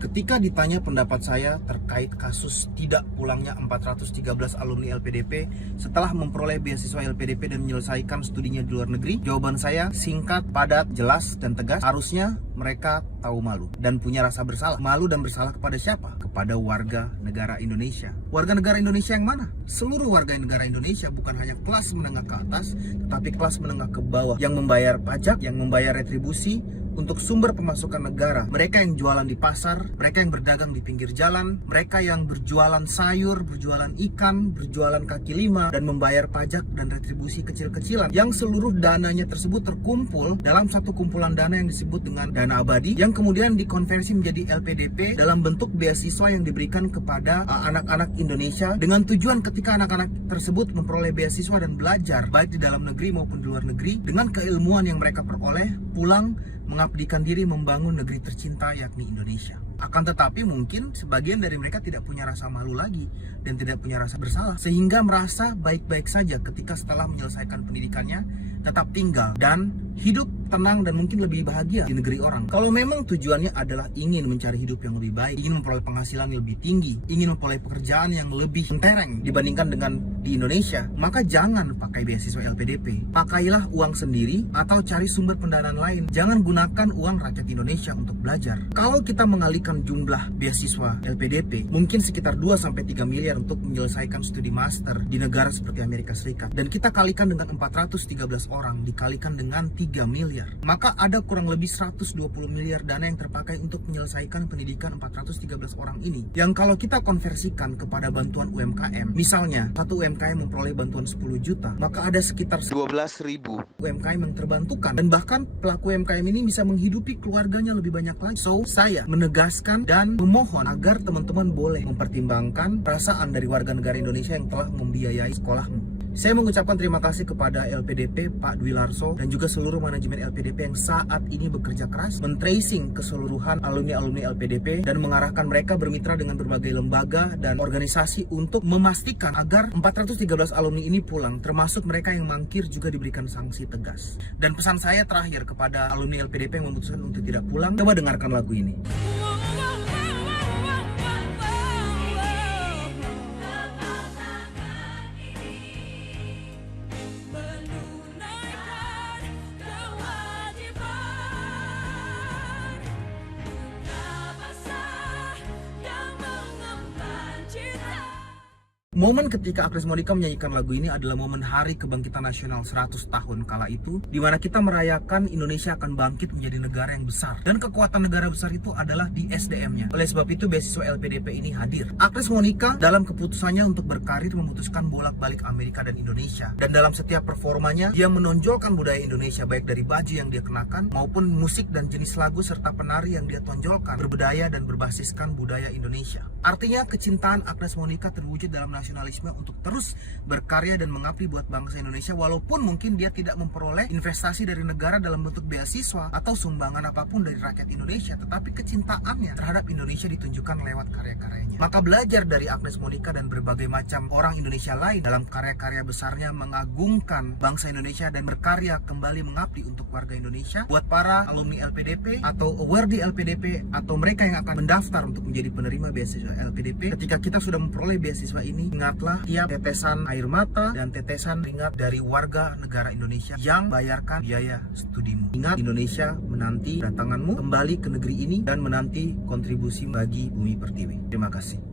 Ketika ditanya pendapat saya terkait kasus tidak pulangnya 413 alumni LPDP setelah memperoleh beasiswa LPDP dan menyelesaikan studinya di luar negeri, jawaban saya singkat, padat, jelas, dan tegas. Harusnya mereka tahu malu dan punya rasa bersalah. Malu dan bersalah kepada siapa? Kepada warga negara Indonesia. Warga negara Indonesia yang mana? Seluruh warga negara Indonesia, bukan hanya kelas menengah ke atas, tetapi kelas menengah ke bawah yang membayar pajak, yang membayar retribusi untuk sumber pemasukan negara. Mereka yang jualan di pasar, mereka yang berdagang di pinggir jalan, mereka yang berjualan sayur, berjualan ikan, berjualan kaki lima, dan membayar pajak dan retribusi kecil-kecilan, yang seluruh dananya tersebut terkumpul dalam satu kumpulan dana yang disebut dengan dana abadi, yang kemudian dikonversi menjadi LPDP dalam bentuk beasiswa yang diberikan kepada anak-anak Indonesia, dengan tujuan ketika anak-anak tersebut memperoleh beasiswa dan belajar baik di dalam negeri maupun di luar negeri, dengan keilmuan yang mereka peroleh, pulang mengabdikan diri membangun negeri tercinta yakni Indonesia. Akan tetapi mungkin sebagian dari mereka tidak punya rasa malu lagi dan tidak punya rasa bersalah, sehingga merasa baik-baik saja ketika setelah menyelesaikan pendidikannya tetap tinggal dan hidup tenang dan mungkin lebih bahagia di negeri orang. Kalau memang tujuannya adalah ingin mencari hidup yang lebih baik, ingin memperoleh penghasilan yang lebih tinggi, ingin memperoleh pekerjaan yang lebih mentereng dibandingkan dengan di Indonesia, maka jangan pakai beasiswa LPDP. Pakailah uang sendiri atau cari sumber pendanaan lain. Jangan gunakan uang rakyat Indonesia untuk belajar. Kalau kita mengalihkan jumlah beasiswa LPDP, mungkin sekitar 2-3 miliar untuk menyelesaikan studi master di negara seperti Amerika Serikat, dan kita kalikan dengan 413 orang dikalikan dengan 3 miliar, maka ada kurang lebih 120 miliar dana yang terpakai untuk menyelesaikan pendidikan 413 orang ini. Yang kalau kita konversikan kepada bantuan UMKM, misalnya satu UMKM memperoleh bantuan 10 juta, maka ada sekitar 12.000 UMKM yang terbantukan, dan bahkan pelaku UMKM ini bisa menghidupi keluarganya lebih banyak lagi. So, saya menegaskan dan memohon agar teman-teman boleh mempertimbangkan perasaan dari warga negara Indonesia yang telah membiayai sekolahmu. Saya mengucapkan terima kasih kepada LPDP, Pak Dwi Larso, dan juga seluruh manajemen LPDP yang saat ini bekerja keras men-tracing keseluruhan alumni-alumni LPDP dan mengarahkan mereka bermitra dengan berbagai lembaga dan organisasi untuk memastikan agar 413 alumni ini pulang, termasuk mereka yang mangkir juga diberikan sanksi tegas. Dan pesan saya terakhir kepada alumni LPDP yang memutuskan untuk tidak pulang, coba dengarkan lagu ini. Momen ketika Agnes Monica menyanyikan lagu ini adalah momen Hari Kebangkitan Nasional 100 tahun kala itu, di mana kita merayakan Indonesia akan bangkit menjadi negara yang besar. Dan kekuatan negara besar itu adalah di SDM-nya. Oleh sebab itu beasiswa LPDP ini hadir. Agnes Monica dalam keputusannya untuk berkarir memutuskan bolak-balik Amerika dan Indonesia. Dan dalam setiap performanya, dia menonjolkan budaya Indonesia, baik dari baju yang dia kenakan maupun musik dan jenis lagu serta penari yang dia tonjolkan, berbudaya dan berbasiskan budaya Indonesia. Artinya kecintaan Agnes Monica terwujud dalam nasionalisme untuk terus berkarya dan mengabdi buat bangsa Indonesia, walaupun mungkin dia tidak memperoleh investasi dari negara dalam bentuk beasiswa atau sumbangan apapun dari rakyat Indonesia, tetapi kecintaannya terhadap Indonesia ditunjukkan lewat karya-karyanya. Maka belajar dari Agnes Monica dan berbagai macam orang Indonesia lain dalam karya-karya besarnya mengagungkan bangsa Indonesia dan berkarya kembali mengabdi untuk warga Indonesia. Buat para alumni LPDP atau awardee LPDP atau mereka yang akan mendaftar untuk menjadi penerima beasiswa LPDP, ketika kita sudah memperoleh beasiswa ini, ingatlah tiap tetesan air mata dan tetesan keringat dari warga negara Indonesia yang bayarkan biaya studimu. Ingat, Indonesia menanti datanganmu kembali ke negeri ini dan menanti kontribusi bagi bumi pertiwi. Terima kasih.